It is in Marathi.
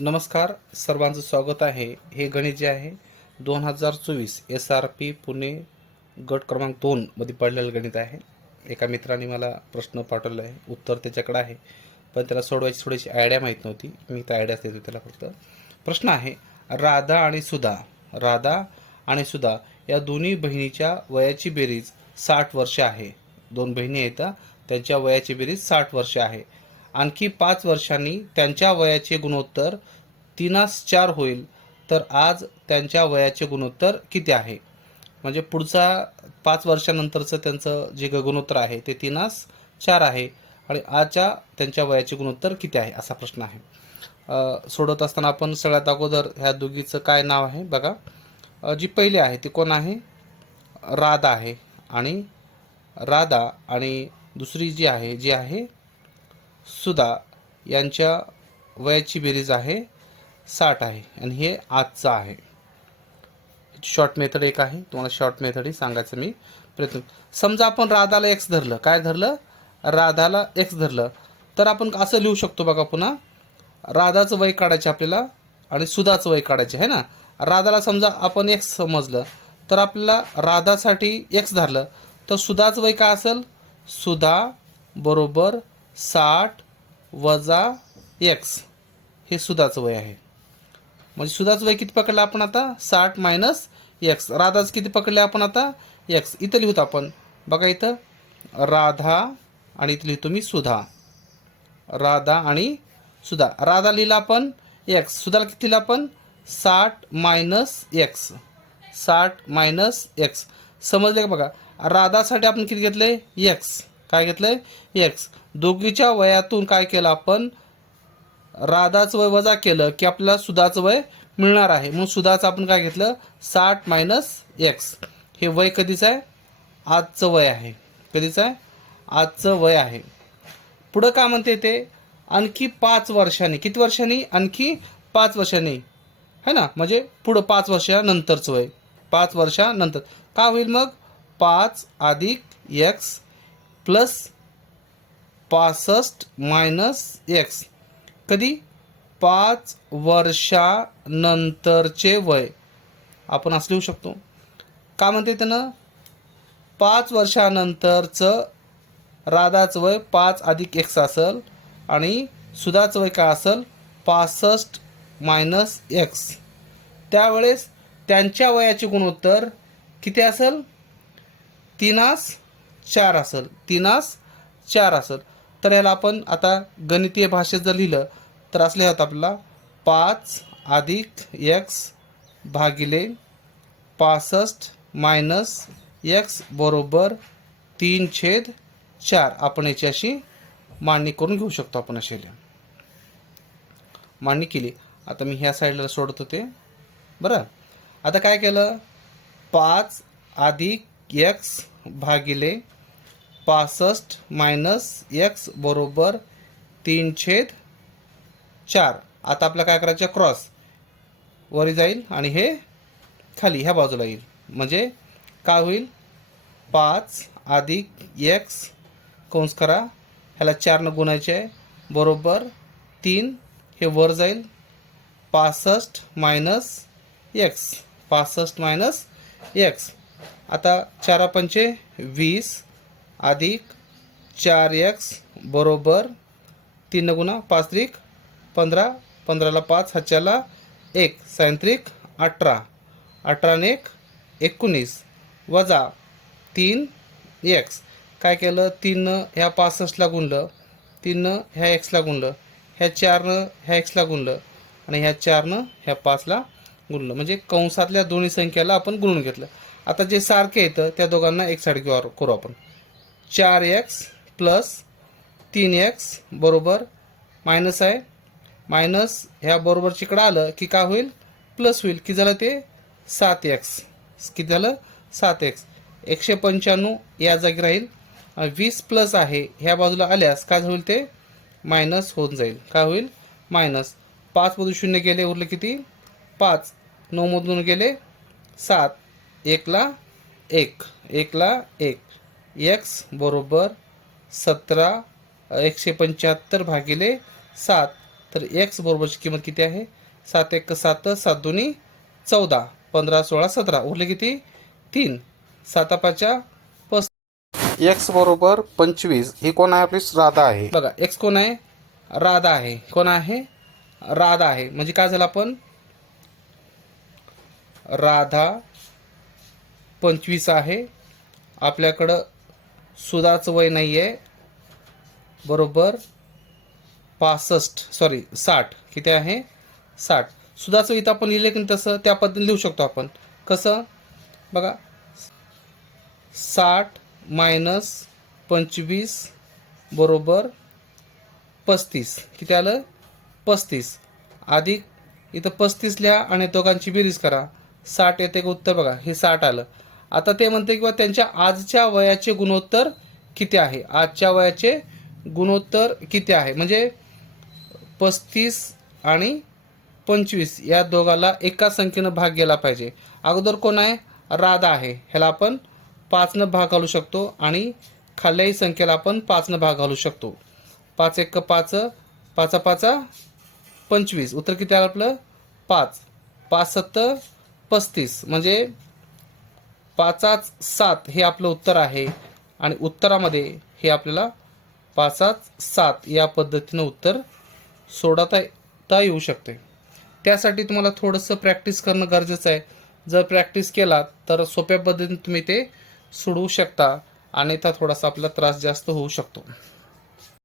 नमस्कार सर्वांचं स्वागत आहे. हे गणित जे आहे दोन हजार चोवीस एस आर पी पुणे गट क्रमांक दोनमध्ये पडलेलं गणित आहे. एका मित्राने मला प्रश्न पाठवला आहे. उत्तर त्याच्याकडे आहे. पण त्याला सोडवायची थोडीशी आयडिया माहीत नव्हती. मी त्या आयडियाच देतो त्याला फक्त. प्रश्न आहे राधा आणि सुधा राधा आणि सुधा या दोन्ही बहिणीच्या वयाची बेरीज साठ वर्ष आहे. दोन बहिणी आहेत त्यांच्या वयाची बेरीज साठ वर्ष आहे. आणखी पाच वर्षांनी त्यांच्या वयाचे गुणोत्तर तीनास चार होईल. तर आज त्यांच्या वयाचे गुणोत्तर किती आहे? म्हणजे पुढचा पाच वर्षानंतरचं त्यांचं जे ग- गुणोत्तर आहे ते तीनास चार आहे. आणि आजच्या त्यांच्या वयाचे गुणोत्तर किती आहे असा प्रश्न आहे. सोडत असताना आपण सगळ्यात अगोदर ह्या दोघीचं काय नाव आहे बघा. जी पहिली आहे ती कोण आहे? राधा आहे. आणि राधा आणि दुसरी जी आहे जी आहे सुधा यांच्या वयाची बेरीज आहे साठ आहे. आणि हे आजचं आहे. शॉर्ट मेथड एक आहे. तुम्हाला शॉर्ट मेथडही सांगायचं मी प्रयत्न समजा आपण राधाला एक्स धरलं. काय धरलं? राधाला एक्स धरलं. तर आपण असं लिहू शकतो बघा पुन्हा. राधाचं वय काढायचे आपल्याला आणि सुधाचं वय काढायचे आहे ना? राधाला समजा आपण एक्स समजलं तर आपल्याला राधासाठी एक्स धरलं. तर सुधाचं वय काय असेल? सुधा बरोबर साठ वजा एक्स हे सुधाचं वय आहे. म्हणजे सुधाचं वय किती पकडलं आपण आता? साठ मायनस एक्स राधाचं किती पकडले आपण आता? एक्स इथं लिहूत आपण. बघा इथं. राधा आणि इथं लिहितो मी सुधा. राधा आणि सुधा. राधा लिहिला आपण एक्स सुधाला किती लिहिलं आपण? साठ मायनस एक्स साठ मायनस एक्स समजले का बघा? राधासाठी आपण किती घेतले एक्स काय घेतलंय? एक्स दोघीच्या वयातून काय केलं आपण? राधाचं वय वजा केलं की आपल्याला सुधाचं वय मिळणार आहे. म्हणून सुधाचं आपण काय घेतलं? साठ मायनस एक्स हे वय कधीचं आहे? आजचं वय आहे. कधीचं आहे? आजचं वय आहे. पुढं काय म्हणते ते? आणखी पाच वर्षांनी. किती वर्षांनी? आणखी पाच वर्षांनी. है ना? म्हणजे पुढं पाच वर्षानंतरचं वय. पाच वर्षानंतर. का होईल मग? पाच अधिक एक्स प्लस पासष्ट मायनस एक्स. कधी? पाच वर्षानंतरचे वय. आपण असं लिहू शकतो. का म्हणते त्यानं? पाच वर्षानंतरचं राधाचं वय पाच अधिक एक्स असेल आणि सुधाचं वय काय असेल? पासष्ट मायनस एक्स. त्यावेळेस त्यांच्या वयाचे गुणोत्तर किती असेल? तीनास चार असेल. तीनास चार असेल. तर याला आपण आता गणितीय भाषेत जर लिहिलं तर असं आहेत आपला पाच अधिक एक्स भागिले पासष्ट मायनस एक्स बरोबर तीन छेद चार. आपण याची अशी मांडणी करून घेऊ शकतो आपण अशी मांडणी केली. आता मी ह्या साईडला सोडत होते बरं? आता काय केलं? पाच अधिक एक्स भागिले पासष्ट मायनस एक्स बरोबर तीन छेद चार. आता आपल्याला काय करायचं? क्रॉस. वर जाईल आणि हे खाली ह्या बाजूला येईल. म्हणजे काय होईल? पाच अधिक एक्स कंस करा. ह्याला चारनं गुणायचे आहे. बरोबर तीन. हे वर जाईल. पासष्ट मायनस एक्स. पासष्ट मायनस एक्स. आता चारा पंचे वीस. अधिक चार एक्स बरोबर तीन गुणा पाच त्रिक पंधरा पंधराला पाच हाच्याला एक. सायंत्रिक अठरा. अठराने एक एकोणीस. वजा तीन एक्स काय केलं? तीननं ह्या पासष्टला गुणलं. तीननं ह्या एक्सला गुणलं. ह्या चारनं ह्या एक्सला गुणलं. आणि ह्या चारनं ह्या पाचला गुणलं. म्हणजे कंसातल्या दोन्ही संख्याला आपण गुणून घेतलं. आता जे सारखे येतं त्या दोघांना एक साईड किंवा करू आपण. चार एक्स प्लस तीन एक्स बरोबर मायनस आहे. मायनस ह्या बरोबर चिकडं आलं की काय होईल? प्लस होईल. की झालं ते? सात एक्स. किती झालं? सात एक्स. एकशे पंच्याण्णव या जागी राहील. वीस प्लस आहे ह्या बाजूला आल्यास काय होईल ते? मायनस होऊन जाईल. काय होईल? मायनस. पाचमधून शून्य गेले उरले किती? पाच. नऊमधून गेले सात. एकला एक. एकला एक. एक्स बरोबर सतरा एकशे पंच्याहत्तर भागिले सात. तर एक्स बरोबरची किंमत किती आहे? सात एक सात सात दोन्ही चौदा. पंधरा सोळा सतरा. उरले किती? तीन. साता पाच्या पस एक्स बरोबर पंचवीस. ही कोण आहे? आपली राधा आहे. बघा एक्स कोण आहे? राधा आहे. कोण आहे? राधा आहे. म्हणजे काय झालं आपण? राधा पंचवीस आहे. आपल्याकडं सुधाचं वय नाही आहे बरोबर. पासष्ट सॉरी साठ. किती आहे? साठ. सुधाचं इथं आपण लिहिले की तसं? त्या पद्धतीने लिहू शकतो आपण. कसं? बघा. साठ मायनस पंचवीस बरोबर पस्तीस. किती आलं? पस्तीस. अधिक इथं पस्तीस लिहा आणि दोघांची बेरीज करा. साठ येते का उत्तर बघा. हे साठ आलं. आता ते म्हणते किंवा त्यांच्या आजच्या वयाचे गुणोत्तर किती आहे? आजच्या वयाचे गुणोत्तर किती आहे? म्हणजे पस्तीस आणि पंचवीस या दोघाला एका संख्येनं भाग गेला पाहिजे. अगोदर कोण आहे? राधा आहे. ह्याला आपण पाचनं भाग घालू शकतो आणि खाल्ल्याही संख्येला आपण पाचनं भाग घालू शकतो. पाच एक पाच पाचा पाचा पंचवीस. उत्तर किती आलं आपलं? पाच. पाच सत्त पस्तीस. म्हणजे पाचाच सात हे आपलं उत्तर आहे. आणि उत्तरामध्ये हे आपल्याला पाचाच सात या पद्धतीनं उत्तर सोडवता येऊ शकते. त्यासाठी तुम्हाला थोडंसं प्रॅक्टिस करणं गरजेचं आहे. जर प्रॅक्टिस केला तर सोप्या पद्धतीने तुम्ही ते सोडवू शकता. अन्यथा थोडासा आपला त्रास जास्त होऊ शकतो.